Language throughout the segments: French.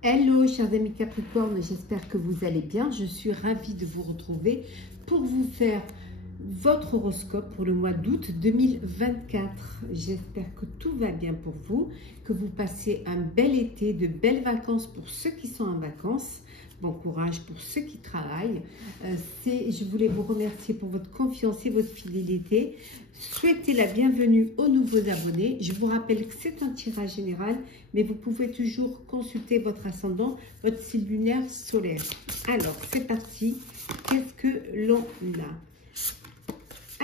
Hello chers amis Capricorne, j'espère que vous allez bien. Je suis ravie de vous retrouver pour vous faire votre horoscope pour le mois d'août 2024. J'espère que tout va bien pour vous, que vous passez un bel été, de belles vacances pour ceux qui sont en vacances. Bon courage pour ceux qui travaillent. Je voulais vous remercier pour votre confiance et votre fidélité. Souhaitez la bienvenue aux nouveaux abonnés. Je vous rappelle que c'est un tirage général, mais vous pouvez toujours consulter votre ascendant, votre signe lunaire solaire. Alors, c'est parti. Qu'est-ce que l'on a?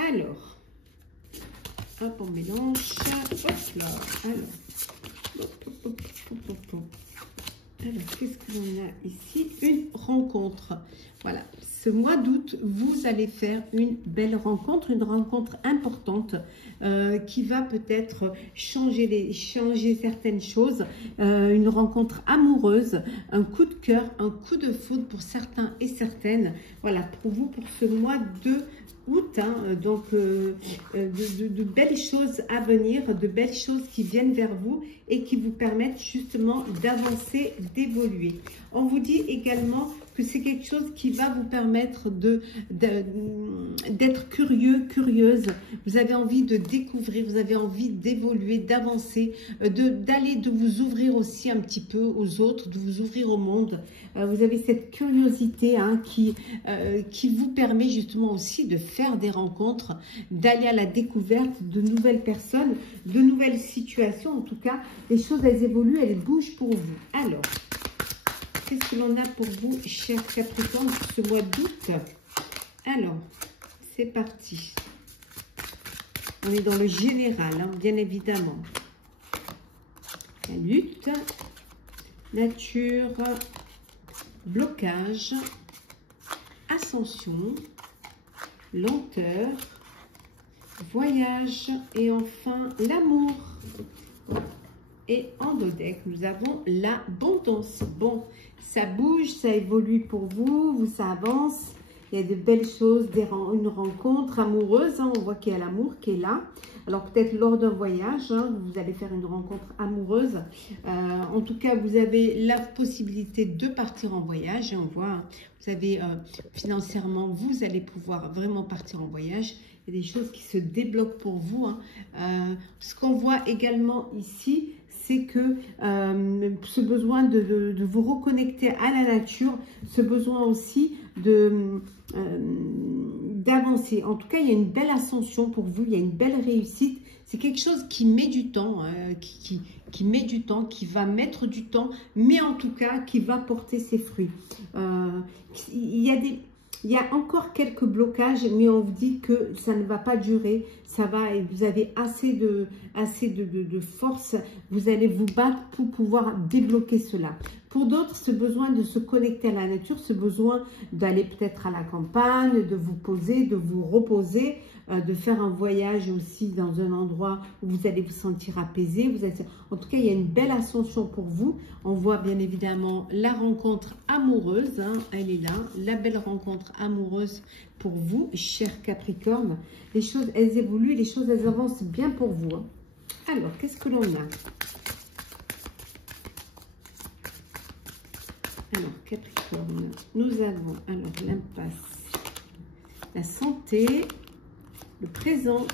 Alors, hop, on mélange. Hop là. Alors, qu'est-ce que l'on a ici? Une rencontre. Voilà, ce mois d'août, vous allez faire une belle rencontre, une rencontre importante qui va peut-être changer certaines choses. Une rencontre amoureuse, un coup de cœur, un coup de foudre pour certains et certaines. Voilà, pour vous, pour ce mois de août, donc de belles choses à venir, de belles choses qui viennent vers vous et qui vous permettent justement d'avancer, d'évoluer. On vous dit également que c'est quelque chose qui va vous permettre d'être curieux, curieuse. Vous avez envie de découvrir, vous avez envie d'évoluer, d'avancer, de vous ouvrir aussi un petit peu aux autres, de vous ouvrir au monde. Vous avez cette curiosité qui vous permet justement aussi de faire des rencontres, d'aller à la découverte de nouvelles personnes, de nouvelles situations. En tout cas, les choses, elles évoluent, elles bougent pour vous. Alors, qu'est-ce que l'on a pour vous, chers Capricornes, pour ce mois d'août? Alors, c'est parti. On est dans le général, bien évidemment. La lutte, nature, blocage, ascension, lenteur, voyage et enfin l'amour. Et en dos deck, nous avons l'abondance. Bon, ça bouge, ça évolue pour vous, ça avance. Il y a de belles choses, une rencontre amoureuse. On voit qu'il y a l'amour qui est là. Alors peut-être lors d'un voyage, vous allez faire une rencontre amoureuse. En tout cas, vous avez la possibilité de partir en voyage. On voit, vous avez financièrement, vous allez pouvoir vraiment partir en voyage. Il y a des choses qui se débloquent pour vous. Ce qu'on voit également ici, c'est que ce besoin de vous reconnecter à la nature, ce besoin aussi d'avancer. En tout cas, il y a une belle ascension pour vous, il y a une belle réussite. C'est quelque chose qui met du temps, qui met du temps, qui va mettre du temps, mais en tout cas, qui va porter ses fruits. Il y a encore quelques blocages, mais on vous dit que ça ne va pas durer. Ça va, et vous avez assez de force. Vous allez vous battre pour pouvoir débloquer cela. Pour d'autres, ce besoin de se connecter à la nature, ce besoin d'aller peut-être à la campagne, de vous poser, de vous reposer, de faire un voyage aussi dans un endroit où vous allez vous sentir apaisé. En tout cas, il y a une belle ascension pour vous. On voit bien évidemment la rencontre amoureuse, elle est là, la belle rencontre amoureuse pour vous, chers Capricorne. Les choses, elles évoluent, les choses, elles avancent bien pour vous. Alors, qu'est-ce que l'on a? Alors, Capricorne, nous avons alors l'impasse, la santé, le présent,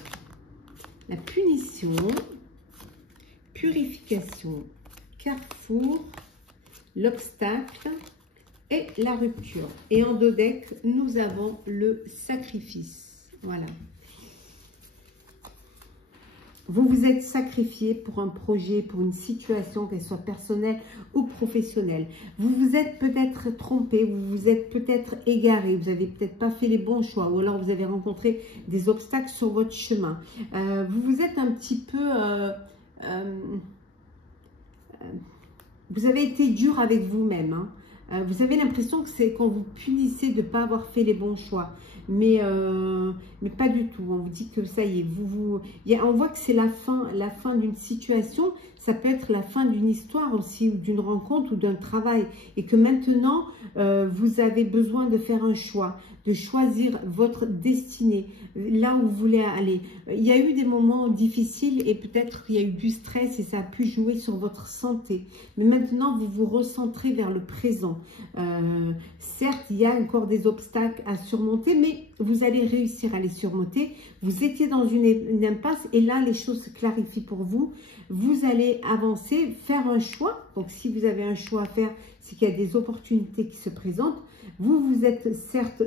la punition, purification, carrefour, l'obstacle et la rupture. Et en dos deck, nous avons le sacrifice. Voilà. Vous vous êtes sacrifié pour un projet, pour une situation, qu'elle soit personnelle ou professionnelle. Vous vous êtes peut-être trompé, vous vous êtes peut-être égaré, vous n'avez peut-être pas fait les bons choix ou alors vous avez rencontré des obstacles sur votre chemin. Vous vous êtes un petit peu... vous avez été dur avec vous-même. Vous avez l'impression que c'est quand vous punissez de ne pas avoir fait les bons choix. Mais pas du tout. On vous dit que ça y est. On voit que c'est la fin d'une situation. Ça peut être la fin d'une histoire aussi, ou d'une rencontre, ou d'un travail. Et que maintenant, vous avez besoin de faire un choix. de choisir votre destinée, là où vous voulez aller. Il y a eu des moments difficiles et peut-être qu'il y a eu du stress et ça a pu jouer sur votre santé. Mais maintenant, vous vous recentrez vers le présent. Certes, il y a encore des obstacles à surmonter, mais vous allez réussir à les surmonter. Vous étiez dans une impasse et là, les choses se clarifient pour vous. Vous allez avancer, faire un choix. Donc, si vous avez un choix à faire, c'est qu'il y a des opportunités qui se présentent. Vous vous êtes certes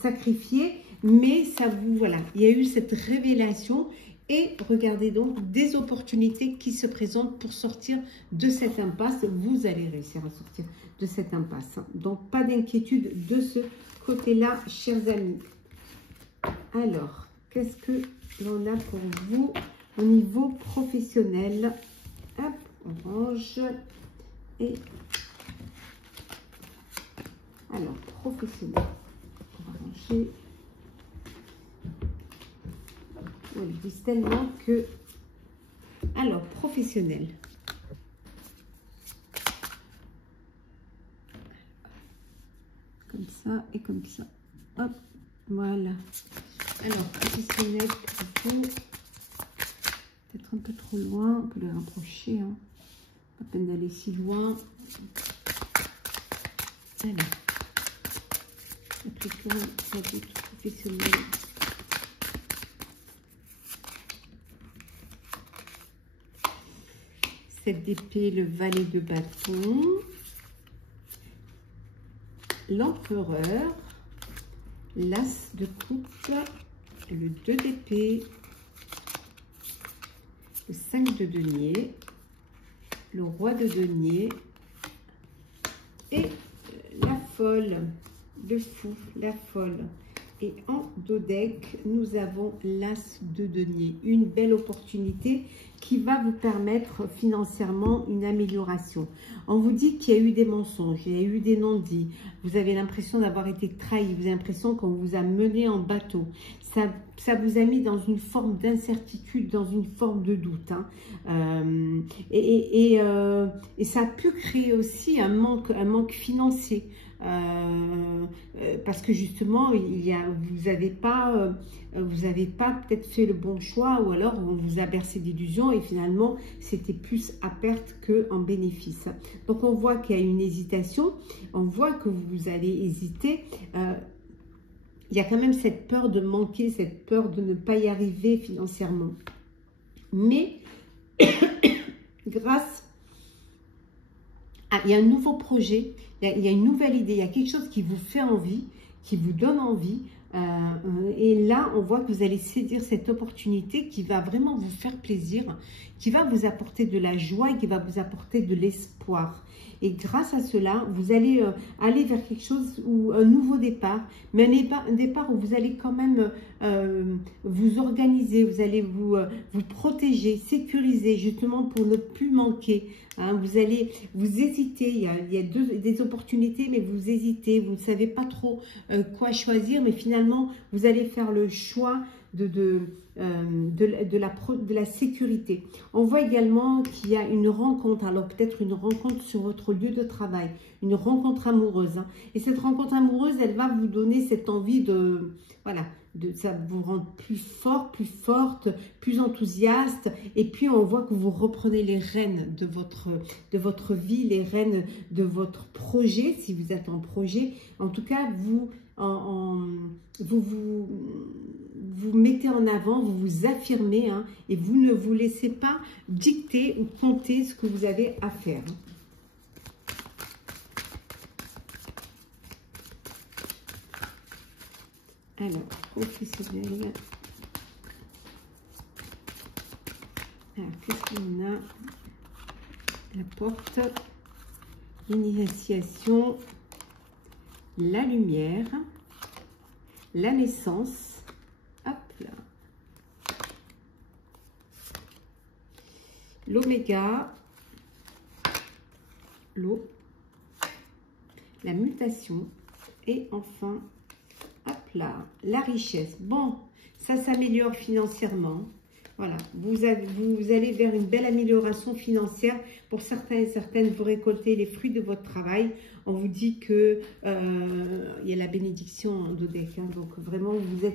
sacrifié, mais ça vous, voilà, il y a eu cette révélation. Et regardez donc des opportunités qui se présentent pour sortir de cette impasse. Vous allez réussir à sortir de cette impasse. Donc, pas d'inquiétude de ce côté-là, chers amis. Alors, qu'est-ce que l'on a pour vous au niveau professionnel? Hop, orange. Et alors, professionnel. On va ranger. Ils disent tellement que... Alors, professionnel. Comme ça et comme ça. Hop, voilà. Alors, professionnel pour vous. Peut-être un peu trop loin. On peut les rapprocher. Hein. Pas peine d'aller si loin. Alors. Appliquons la boucle professionnelle. D'épée, le valet de bâton, l'empereur, l'as de coupe, le 2 d'épée, le 5 de denier, le roi de denier et la folle, le fou, la folle. Et en dos deck, nous avons l'as de denier, une belle opportunité qui va vous permettre financièrement une amélioration. On vous dit qu'il y a eu des mensonges, il y a eu des non-dits, vous avez l'impression d'avoir été trahi, vous avez l'impression qu'on vous a mené en bateau. Ça vous a mis dans une forme d'incertitude, dans une forme de doute. Hein. Et ça a pu créer aussi un manque financier. Parce que justement, vous n'avez pas peut-être fait le bon choix, ou alors on vous a bercé d'illusions et finalement c'était plus à perte qu'en bénéfice. Donc on voit qu'il y a une hésitation, on voit que vous allez hésiter. Il y a quand même cette peur de manquer, cette peur de ne pas y arriver financièrement. Mais grâce il y a un nouveau projet, il y a une nouvelle idée, il y a quelque chose qui vous fait envie, qui vous donne envie. Et là, on voit que vous allez saisir cette opportunité qui va vraiment vous faire plaisir, qui va vous apporter de la joie et qui va vous apporter de l'espoir. Et grâce à cela, vous allez aller vers quelque chose, ou un nouveau départ, mais un départ où vous allez quand même vous organiser, vous allez vous protéger, sécuriser, justement pour ne plus manquer. Hein, vous hésitez, il y a des opportunités, mais vous hésitez, vous ne savez pas trop quoi choisir, mais finalement, vous allez faire le choix de la sécurité. On voit également qu'il y a une rencontre, alors peut-être une rencontre sur votre lieu de travail, une rencontre amoureuse. Hein. Et cette rencontre amoureuse, elle va vous donner cette envie de, voilà, ça vous rend plus fort, plus forte, plus enthousiaste. Et puis on voit que vous reprenez les rênes de votre vie, les rênes de votre projet, si vous êtes en projet. En tout cas, vous mettez en avant, vous vous affirmez, hein, et vous ne vous laissez pas dicter ou compter ce que vous avez à faire. Alors, professionnel. Alors, qu'est-ce qu'on a? La porte, l'initiation, la lumière, la naissance. Hop là. L'oméga, l'eau, la mutation et enfin, hop là, la richesse. Bon, ça s'améliore financièrement. Voilà, vous allez vers une belle amélioration financière. Pour certains et certaines, vous récoltez les fruits de votre travail. On vous dit que il y a la bénédiction en Dodec, hein, donc vraiment vous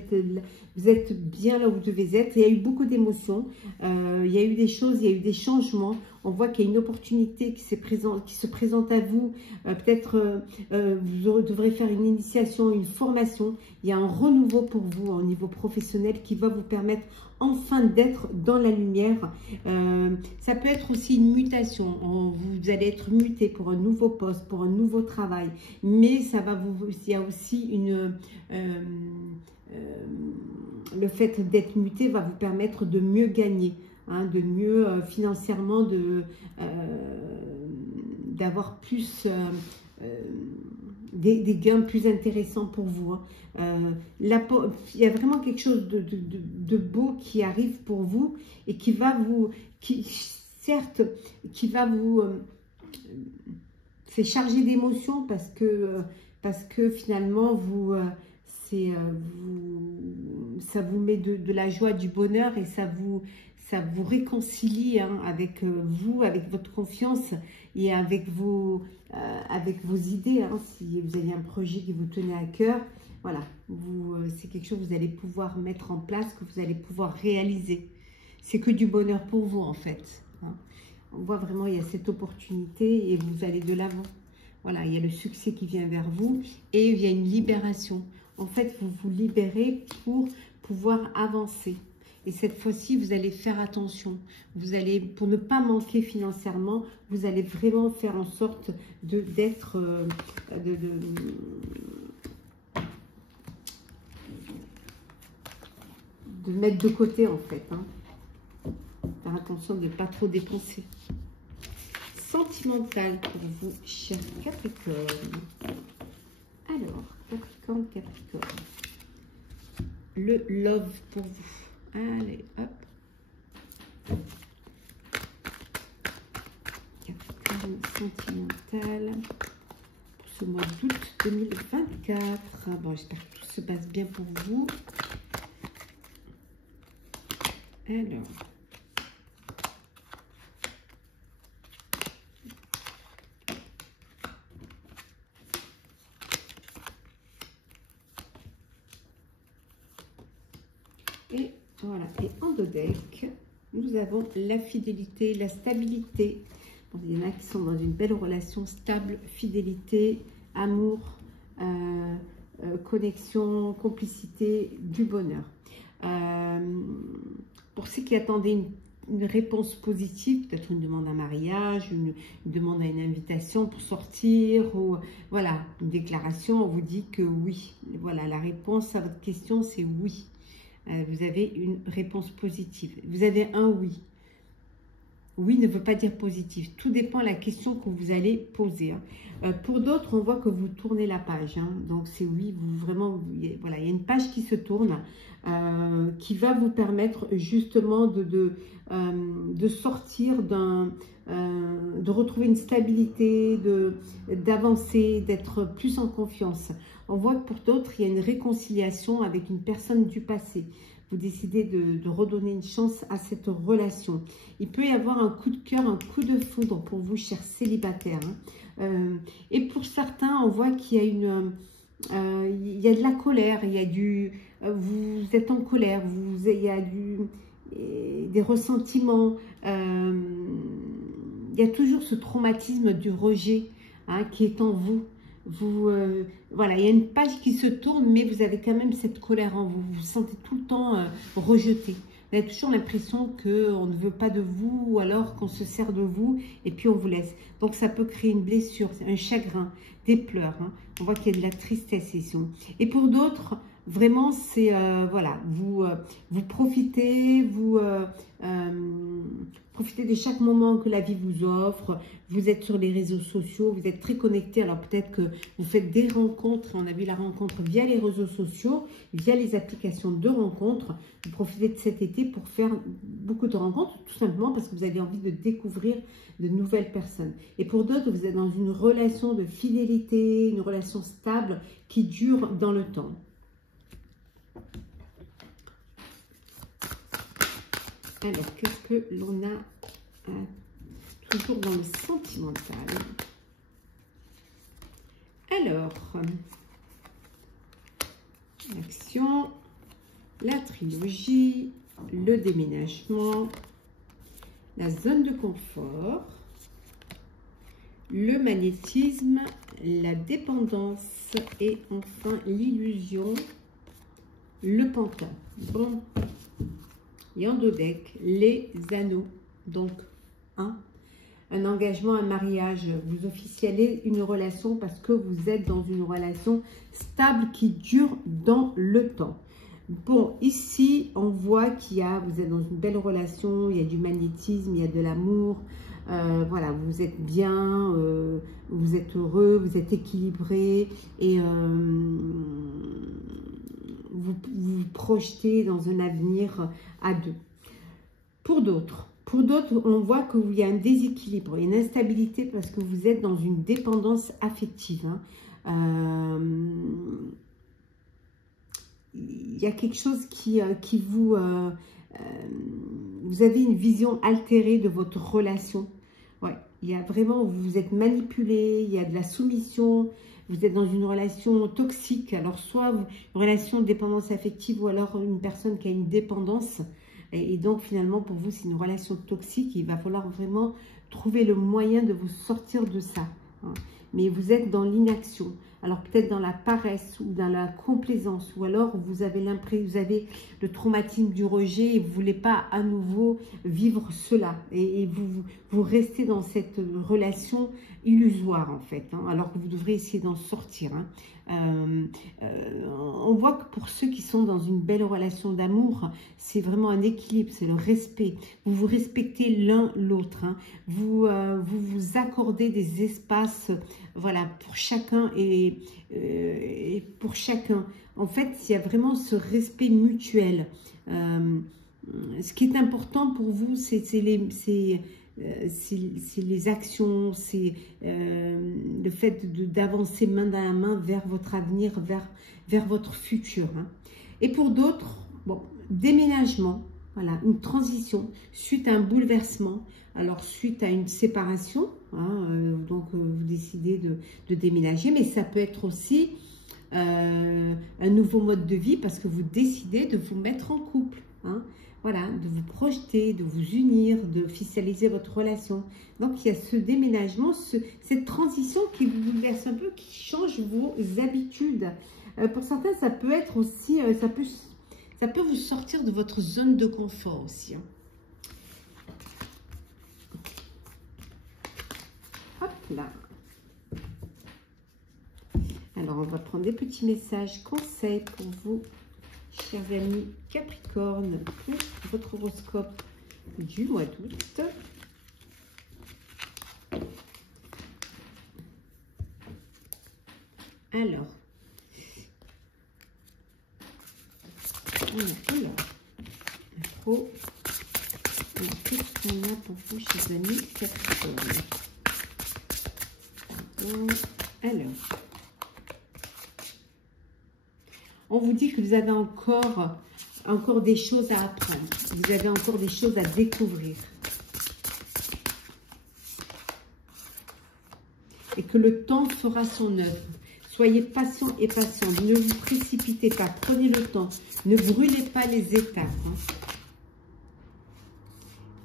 êtes bien là où vous devez être. Il y a eu beaucoup d'émotions, il y a eu des choses, il y a eu des changements. On voit qu'il y a une opportunité qui se présente à vous. Peut-être vous devrez faire une initiation, une formation. Il y a un renouveau pour vous au niveau professionnel qui va vous permettre enfin d'être dans la lumière. Ça peut être aussi une mutation. Vous allez être muté pour un nouveau poste, pour un nouveau travail. Mais ça va il y a aussi le fait d'être muté va vous permettre de mieux gagner. Hein, de mieux financièrement, d'avoir plus des gains plus intéressants pour vous. Hein. Il y a vraiment quelque chose de beau qui arrive pour vous et qui va vous, certes, qui va vous, c'est chargé d'émotions parce que finalement ça vous met de la joie, du bonheur et ça vous réconcilie, hein, avec vous, avec votre confiance et avec vos idées. Hein, si vous avez un projet qui vous tenait à cœur, voilà, c'est quelque chose que vous allez pouvoir mettre en place, que vous allez pouvoir réaliser. C'est que du bonheur pour vous en fait. Hein. On voit vraiment il y a cette opportunité et vous allez de l'avant. Voilà, il y a le succès qui vient vers vous et il y a une libération. En fait, vous vous libérez pour pouvoir avancer. Et cette fois-ci, vous allez faire attention. Pour ne pas manquer financièrement, vous allez vraiment faire en sorte de mettre de côté en fait. Hein. Faire attention de ne pas trop dépenser. Sentimental pour vous, chers Capricorne. Alors, Capricorne. Le love pour vous. Allez, hop. Capricorne sentimental pour ce mois d'août 2024. Bon, j'espère que tout se passe bien pour vous. Alors. Et voilà, et en Dodec, nous avons la fidélité, la stabilité. Bon, il y en a qui sont dans une belle relation stable, fidélité, amour, connexion, complicité, du bonheur. Pour ceux qui attendaient une réponse positive, peut-être une demande en mariage, une demande à une invitation pour sortir, ou voilà, une déclaration, on vous dit que oui. Voilà, la réponse à votre question, c'est oui. Vous avez une réponse positive. Vous avez un oui. Oui ne veut pas dire positif. Tout dépend de la question que vous allez poser. Hein. Pour d'autres, on voit que vous tournez la page. Hein. Donc, c'est oui. Voilà, il y a une page qui se tourne qui va vous permettre justement de sortir de retrouver une stabilité, d'avancer, d'être plus en confiance. On voit que pour d'autres, il y a une réconciliation avec une personne du passé. Vous décidez de redonner une chance à cette relation. Il peut y avoir un coup de cœur, un coup de foudre pour vous, chers célibataires. Hein. Et pour certains, on voit qu'il y a il y a de la colère, il y a vous êtes en colère, il y a des ressentiments. Il y a toujours ce traumatisme du rejet, hein, qui est en vous. Voilà, il y a une page qui se tourne, mais vous avez quand même cette colère en vous. Vous vous sentez tout le temps rejeté. Vous avez toujours l'impression qu'on ne veut pas de vous, ou alors qu'on se sert de vous, et puis on vous laisse. Donc ça peut créer une blessure, un chagrin, des pleurs. Hein. On voit qu'il y a de la tristesse ici. Et pour d'autres, vraiment, c'est, voilà, vous profitez, profitez de chaque moment que la vie vous offre. Vous êtes sur les réseaux sociaux, vous êtes très connectés. Alors peut-être que vous faites des rencontres. On a vu la rencontre via les réseaux sociaux, via les applications de rencontres. Vous profitez de cet été pour faire beaucoup de rencontres, tout simplement parce que vous avez envie de découvrir de nouvelles personnes. Et pour d'autres, vous êtes dans une relation de fidélité, une relation stable qui dure dans le temps. Alors, qu'est-ce que l'on a tout toujours dans le sentimental. Alors, l'action, la trilogie, le déménagement, la zone de confort, le magnétisme, la dépendance et enfin l'illusion, le pantin. Bon, et en dos deck, les anneaux. Donc, un engagement, un mariage. Vous officialisez une relation parce que vous êtes dans une relation stable qui dure dans le temps. Bon, ici, on voit qu'il y a, vous êtes dans une belle relation, il y a du magnétisme, il y a de l'amour. Voilà, vous êtes bien, vous êtes heureux, vous êtes équilibré et vous vous projetez dans un avenir à deux. Pour d'autres, on voit qu'il y a un déséquilibre, une instabilité parce que vous êtes dans une dépendance affective. Il y a quelque chose qui vous... vous avez une vision altérée de votre relation. Ouais, il y a vraiment, vous êtes manipulé, il y a de la soumission, vous êtes dans une relation toxique. Alors, soit une relation de dépendance affective ou alors une personne qui a une dépendance. Et donc, finalement, pour vous, c'est une relation toxique. Il va falloir vraiment trouver le moyen de vous sortir de ça. Mais vous êtes dans l'inaction. Alors, peut-être dans la paresse ou dans la complaisance. Ou alors, vous avez le traumatisme du rejet et vous ne voulez pas à nouveau vivre cela. Et vous restez dans cette relation illusoire, en fait. Alors que vous devrez essayer d'en sortir. On voit que pour ceux qui sont dans une belle relation d'amour, c'est vraiment un équilibre, c'est le respect. Vous vous respectez l'un l'autre. Vous vous accordez des espaces, voilà, pour chacun et pour chacun. En fait, il y a vraiment ce respect mutuel. Ce qui est important pour vous, c'est les actions, c'est le fait d'avancer main dans la main vers votre avenir, vers votre futur. Et pour d'autres, bon, déménagement, voilà, une transition suite à un bouleversement, alors suite à une séparation, donc vous décidez de déménager, mais ça peut être aussi un nouveau mode de vie parce que vous décidez de vous mettre en couple. Voilà, de vous projeter, de vous unir, d'officialiser votre relation. Donc, il y a ce déménagement, cette transition qui vous bouleverse un peu, qui change vos habitudes. Pour certains, ça peut être aussi, ça peut vous sortir de votre zone de confort aussi. Hop là. Alors, on va prendre des petits messages, conseils pour vous, chers amis Capricorne, pour votre horoscope du mois d'août. Alors, qu'est-ce qu'on a pour vous, chers amis Capricorne? Alors, on vous dit que vous avez encore des choses à apprendre. Vous avez encore des choses à découvrir. Et que le temps fera son œuvre. Soyez patient et patiente. Ne vous précipitez pas. Prenez le temps. Ne brûlez pas les étapes.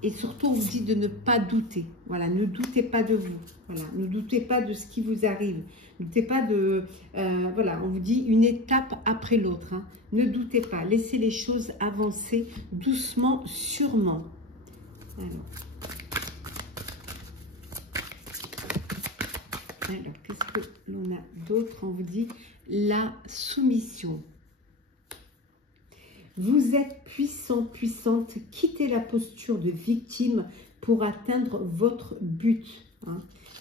Et surtout, on vous dit de ne pas douter. Voilà, ne doutez pas de vous. Voilà, ne doutez pas de ce qui vous arrive. Ne doutez pas de... voilà, on vous dit une étape après l'autre. Ne doutez pas. Laissez les choses avancer doucement, sûrement. Alors qu'est-ce que l'on a d'autre? On vous dit la soumission. Vous êtes puissant, puissante. Quittez la posture de victime pour atteindre votre but.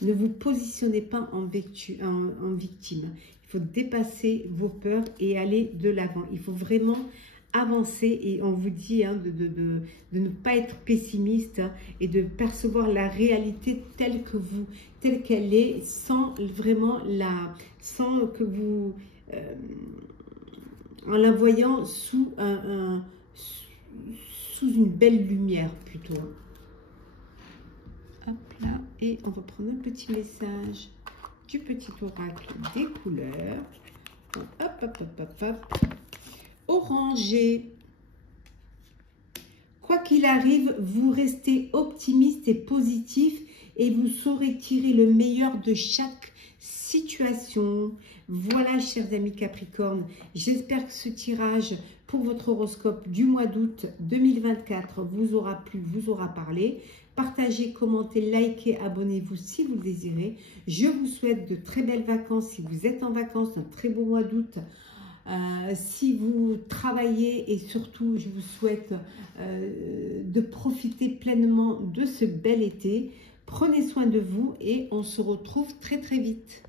Ne vous positionnez pas en victime. Il faut dépasser vos peurs et aller de l'avant. Il faut vraiment avancer et on vous dit de ne pas être pessimiste et de percevoir la réalité telle qu'elle est sans vraiment que vous... en la voyant sous une belle lumière plutôt. Hop Voilà. Et on va prendre un petit message du petit oracle des couleurs. Bon, hop, hop, hop, hop, hop. Orangé. Quoi qu'il arrive, vous restez optimiste et positif et vous saurez tirer le meilleur de chaque situation. Voilà, chers amis Capricorne, j'espère que ce tirage pour votre horoscope du mois d'août 2024 vous aura plu, vous aura parlé. Partagez, commentez, likez, abonnez-vous si vous le désirez. Je vous souhaite de très belles vacances si vous êtes en vacances, un très beau mois d'août. Si vous travaillez et surtout je vous souhaite de profiter pleinement de ce bel été. Prenez soin de vous et on se retrouve très très vite.